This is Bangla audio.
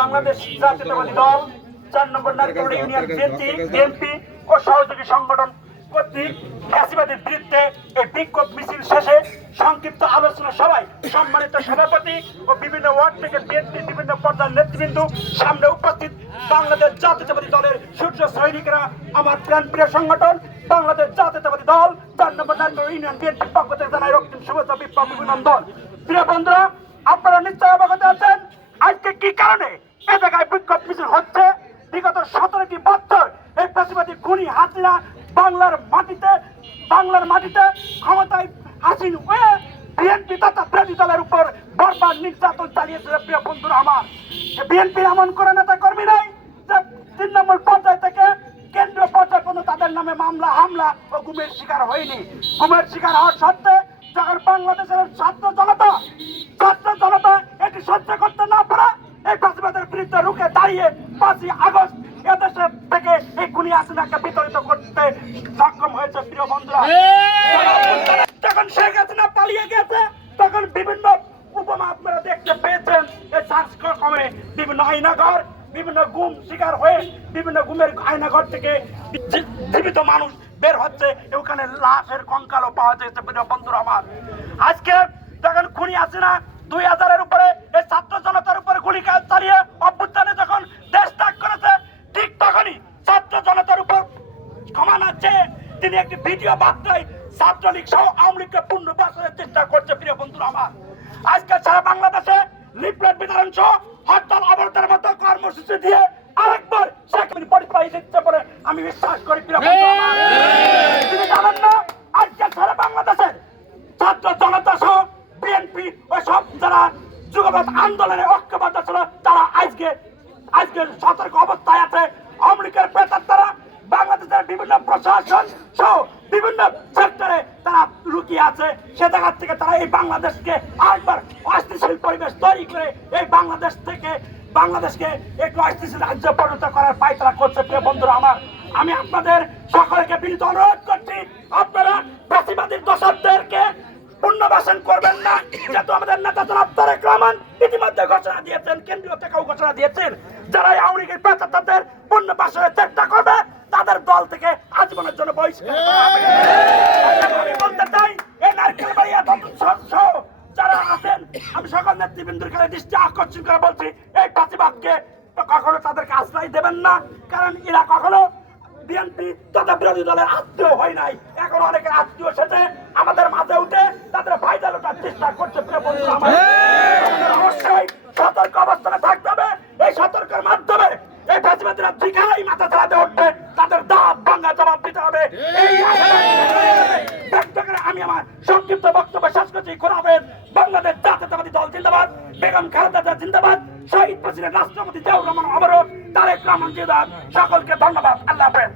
বাংলাদেশ জাতীয়তাবাদী দল ৪ নম্বর নারকেল ইউনিয়ন বিএনপি ও সহযোগী সংগঠন কর্তৃক ফ্যাসিবাদের বিরুদ্ধে এই বিক্ষোভ মিছিল শেষে সংক্ষিপ্ত আলোচনা সভায় সম্মানিত সভাপতি ও বিভিন্ন ওয়ার্ড থেকে বিএনপির বিভিন্ন পর্যায়ের নেতৃবৃন্দ সামনে উপস্থিত বাংলাদেশ জাতীয়তাবাদী দলের সূর্য সৈনিকরা, আমার প্রাণপ্রিয় সংগঠন বাংলাদেশ জাতীয়তাবাদী দল ৪ নম্বর নারকেল ইউনিয়ন বিএনপির পক্ষ থেকে জানাই রক্তিম শুভেচ্ছা বিপ্লব অভিনন্দন। প্রিয় বন্ধুরা, আপনারা নিশ্চয় অবগত আছেন আজকে কি কারণে এ জায়গায় বিক্ষোভ মিছিল হচ্ছে। বিগত 17টি বছর এই ফ্যাসিবাদী খুনি হাসিনা বাংলার মাটিতে ক্ষমতায় আসীন হয়ে বিএনপি তথা বিরোধী দলের উপর বর্বর নির্যাতন চালিয়েছিল। প্রিয় বন্ধুরা, আমার বিএনপি এমন করে নেতা কর্মী নাই যে ৩ নম্বর পর্যায় থেকে কেন্দ্রীয় পর্যায় পর্যন্ত তাদের নামে মামলা হামলা ও গুমের শিকার হয়নি। গুমের শিকার হওয়ার সত্ত্বে যখন বাংলাদেশের ছাত্র জনতা এটি সহ্য করতে না পারে এই ফ্যাসিবাদের বিরুদ্ধে রুখে দাঁড়িয়ে 5ই আগস্ট এদেশের থেকে এই খুনি হাসিনাকে বিতাড়িত করতে সক্ষম হয়েছে। প্রিয় বন্ধুরা, যখন শেখ হাসিনা পালিয়ে গেছে তখন বিভিন্ন উপমা আপনারা দেখতে পেয়েছেন। এই সার্সকমে বিভিন্ন আয়নাঘর, বিভিন্ন গুম শিকার হয়ে বিভিন্ন গুমের আয়নাঘর থেকে জীবিত মানুষ বের হচ্ছে, ওখানে লাশের কঙ্কালও পাওয়া যাচ্ছে। প্রিয় বন্ধুরা আমার, আজকে যখন খুনি হাসিনা 2000-এর উপরে এই ছাত্র জনতার উপরে গুলি চালিয়ে অভ্যুত্থানে যখন দেশ ত্যাগ করেছে, ঠিক তখনই ছাত্র জনতার উপর ক্ষমা না চেয়ে তিনি একটি ভিডিও বার্তায় ছাত্রলীগ সহ আওয়ামী লীগকে পুনর্বাসনের চেষ্টা করছে। প্রিয় বন্ধুরা আমার, আজকে সারা বাংলাদেশে লিফলেট বিতরণ সহ হরতাল অবরোধের মতো কর্মসূচি দিয়ে আরেকবার শেখ হাসিনা পরিচয় দিচ্ছে বলে আমি বিশ্বাস করি। প্রিয় বন্ধুরা আমার, তিনি জানেন না আজকে সারা বাংলাদেশের ছাত্র জনতা সহ বিএনপি ও সব যারা যুগপৎ আন্দোলনে ঐক্যবদ্ধ ছিল তারা আজকে সতর্ক অবস্থায় আছে। আওয়ামী লীগের প্রেতার তারা বাংলাদেশের বিভিন্ন প্রশাসন সহ বিভিন্ন সেক্টরে তারা লুকিয়ে আছে। সে জায়গা থেকে তারা এই বাংলাদেশকে আরেকবার অস্থিতিশীল পরিবেশ তৈরি করে এই বাংলাদেশকে একটু অস্থিতিশীল রাজ্য পরিণত করার পায়তারা করছে। প্রিয় বন্ধুরা আমার, আমি আপনাদের সকলকে বিনীত অনুরোধ করছি, আপনারা ফ্যাসিবাদীর দোষরদেরকে পুনর্বাসন করবেন না। যেহেতু আমাদের নেতা জনাব তারেক রহমান ইতিমধ্যে ঘোষণা দিয়েছেন, কেন্দ্রীয় থেকেও ঘোষণা দিয়েছেন, যারা আওয়ামী লীগের প্রেতাদের পুনর্বাসনের চেষ্টা করবে তাদের দল থেকে আজীবনের জন্য বহিষ্কার করা হবে। আমি বলতে চাই, এই নারকেলবাড়িয়া সহ যারা আছেন, আমি সকল নেতৃবৃন্দের কাছে দৃষ্টি আকর্ষণ করে বলছি, এই ফ্যাসিবাদকে কখনো তাদেরকে আশ্রয় দেবেন না, কারণ এরা কখনো বিএনপি তথা বিরোধী দলের আত্মীয় হয় নাই। এখন অনেকের আত্মীয় সাথে আমাদের মাঝে উঠে তাদের ফায়দা লোটার চেষ্টা করছে। প্রিয় বন্ধুরা আমার, অবশ্যই সতর্ক অবস্থানে থাকতে হবে। এই সতর্কের মাধ্যমে এই ফ্যাসিবাদীরা যেখানেই মাথা চালাতে উঠবে তাদের দাঁত ভাঙা জবাব দিতে হবে। এই ব্যক্ত করে আমি আমার সংক্ষিপ্ত বক্তব্য শেষ করছি। খোদাফেজ। বাংলাদেশ জাতীয়তাবাদী দল জিন্দাবাদ, বেগম খালেদা জিয়া জিন্দাবাদ, শহীদ প্রেসিডেন্ট রাষ্ট্রপতি জিয়াউর রহমান অমর, তারেক রহমান জিন্দাবাদ। সকলকে ধন্যবাদ। আল্লাহ হাফেজ।